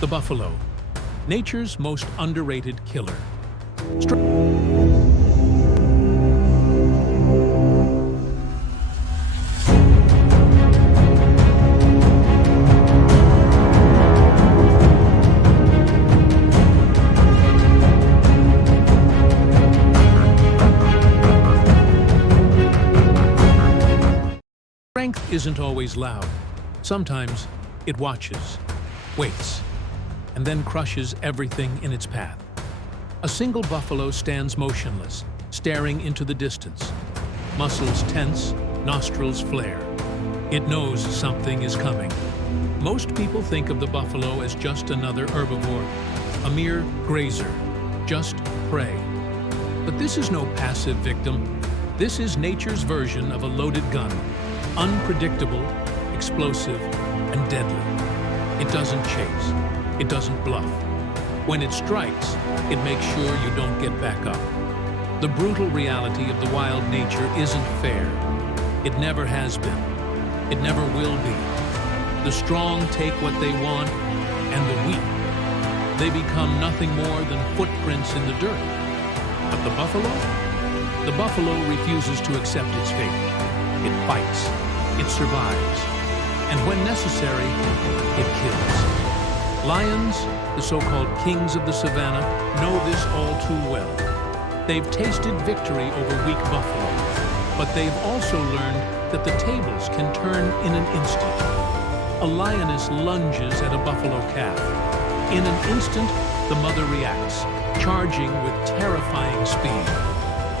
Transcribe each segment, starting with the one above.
The buffalo, nature's most underrated killer. Strength isn't always loud. Sometimes it watches, waits, and then crushes everything in its path. A single buffalo stands motionless, staring into the distance. Muscles tense, nostrils flare. It knows something is coming. Most people think of the buffalo as just another herbivore, a mere grazer, just prey. But this is no passive victim. This is nature's version of a loaded gun, unpredictable, explosive, and deadly. It doesn't chase. It doesn't bluff. When it strikes, it makes sure you don't get back up. The brutal reality of the wild nature isn't fair. It never has been. It never will be. The strong take what they want, and the weak, they become nothing more than footprints in the dirt. But the buffalo? The buffalo refuses to accept its fate. It fights. It survives. And when necessary, it kills. Lions, the so-called kings of the savannah, know this all too well. They've tasted victory over weak buffalo, but they've also learned that the tables can turn in an instant. A lioness lunges at a buffalo calf. In an instant, the mother reacts, charging with terrifying speed.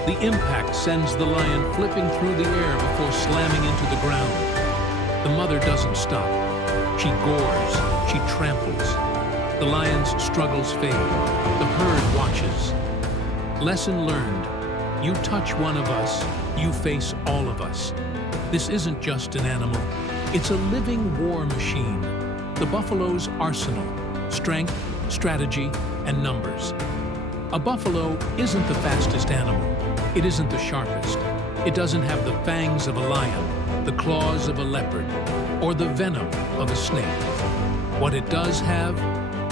The impact sends the lion flipping through the air before slamming into the ground. The mother doesn't stop. She gores, she tramples. The lion's struggles fade. The herd watches. Lesson learned. You touch one of us, you face all of us. This isn't just an animal. It's a living war machine. The buffalo's arsenal, strength, strategy, and numbers. A buffalo isn't the fastest animal. It isn't the sharpest. It doesn't have the fangs of a lion, the claws of a leopard, or the venom of a snake. What it does have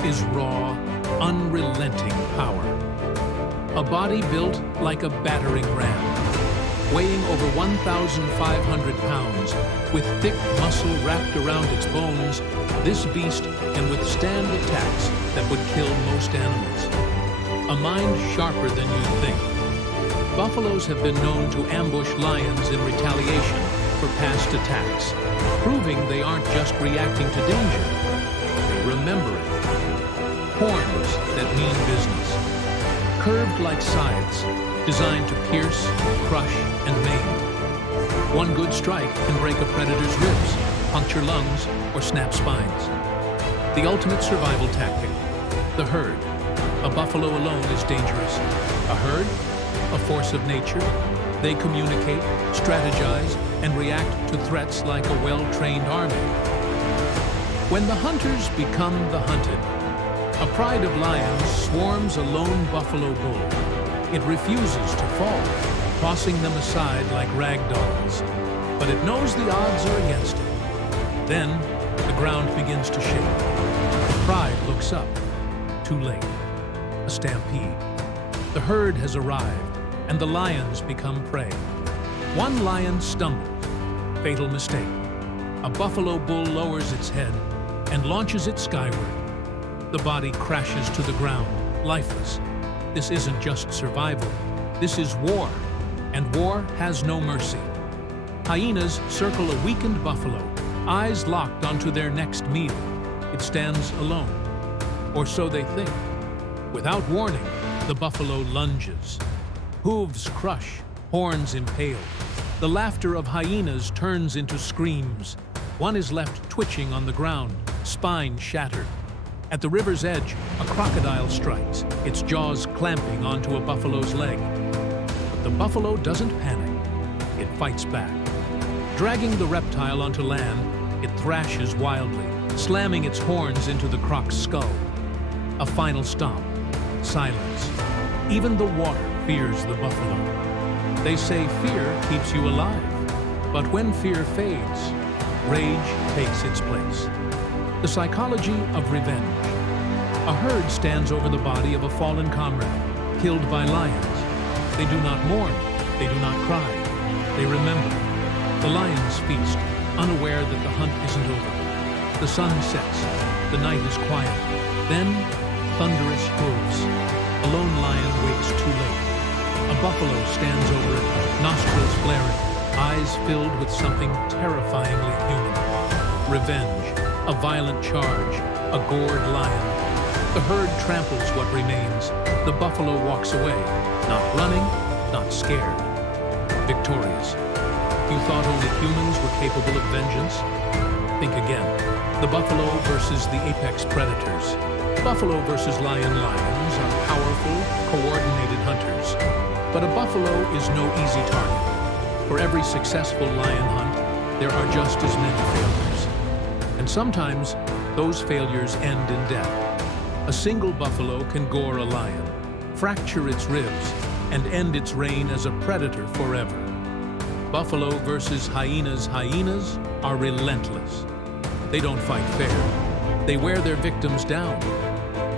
is raw, unrelenting power. A body built like a battering ram, weighing over 1,500 pounds, with thick muscle wrapped around its bones, this beast can withstand attacks that would kill most animals. A mind sharper than you'd think. Buffaloes have been known to ambush lions in retaliation for past attacks, proving they aren't just reacting to danger, they remember it. Horns that mean business. Curved like scythes, designed to pierce, crush, and maim. One good strike can break a predator's ribs, puncture lungs, or snap spines. The ultimate survival tactic, the herd. A buffalo alone is dangerous. A herd? A force of nature. They communicate, strategize, and react to threats like a well-trained army. When the hunters become the hunted, a pride of lions swarms a lone buffalo bull. It refuses to fall, tossing them aside like rag dolls. But it knows the odds are against it. Then, the ground begins to shake. The pride looks up. Too late. A stampede. The herd has arrived, and the lions become prey. One lion stumbles. Fatal mistake. A buffalo bull lowers its head and launches it skyward. The body crashes to the ground, lifeless. This isn't just survival. This is war, and war has no mercy. Hyenas circle a weakened buffalo, eyes locked onto their next meal. It stands alone, or so they think. Without warning, the buffalo lunges. Hooves crush, horns impale. The laughter of hyenas turns into screams. One is left twitching on the ground, spine shattered. At the river's edge, a crocodile strikes, its jaws clamping onto a buffalo's leg. But the buffalo doesn't panic. It fights back. Dragging the reptile onto land, it thrashes wildly, slamming its horns into the croc's skull. A final stomp. Silence. Even the water fears the buffalo. They say fear keeps you alive. But when fear fades, rage takes its place. The psychology of revenge. A herd stands over the body of a fallen comrade, killed by lions. They do not mourn, they do not cry, they remember. The lions feast, unaware that the hunt isn't over. The sun sets, the night is quiet. Then, thunderous hooves. A lone lion wakes too late. A buffalo stands over it, nostrils flaring, eyes filled with something terrifyingly human. Revenge, a violent charge, a gored lion. The herd tramples what remains. The buffalo walks away, not running, not scared. Victorious. You thought only humans were capable of vengeance? Think again. The buffalo versus the apex predators. Buffalo versus lions are powerful, coordinated hunters. But a buffalo is no easy target. For every successful lion hunt, there are just as many failures. And sometimes, those failures end in death. A single buffalo can gore a lion, fracture its ribs, and end its reign as a predator forever. Buffalo versus hyenas are relentless. They don't fight fair. They wear their victims down.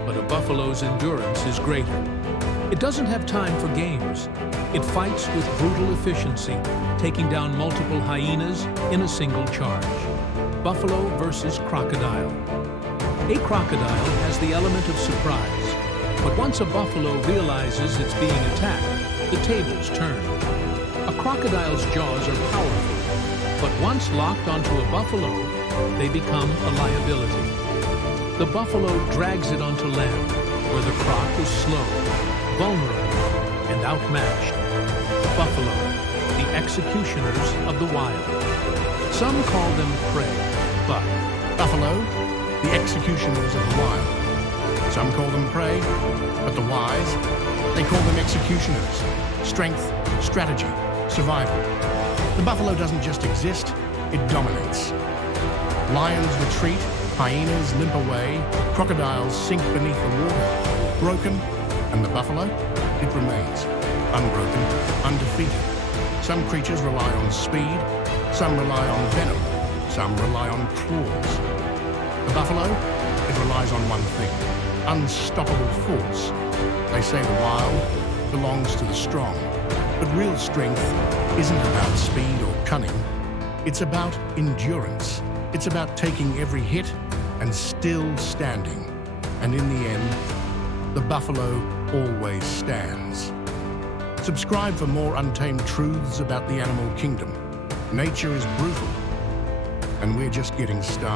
But a buffalo's endurance is greater. It doesn't have time for games. It fights with brutal efficiency, taking down multiple hyenas in a single charge. Buffalo versus crocodile. A crocodile has the element of surprise, but once a buffalo realizes it's being attacked, the tables turn. A crocodile's jaws are powerful, but once locked onto a buffalo, they become a liability. The buffalo drags it onto land, where the croc is slow, vulnerable, and outmatched. Buffalo, the executioners of the wild. Some call them prey, but buffalo, the executioners of the wild. Some call them prey, but the wise, they call them executioners. Strength, strategy, survival. The buffalo doesn't just exist, it dominates. Lions retreat, hyenas limp away, crocodiles sink beneath the water. Broken, and the buffalo, it remains. Unbroken, undefeated. Some creatures rely on speed, some rely on venom, some rely on claws. The buffalo, it relies on one thing, unstoppable force. They say the wild belongs to the strong, but real strength isn't about speed or cunning. It's about endurance. It's about taking every hit and still standing. And in the end, the buffalo always stands. Subscribe for more untamed truths about the animal kingdom. Nature is brutal, and we're just getting started.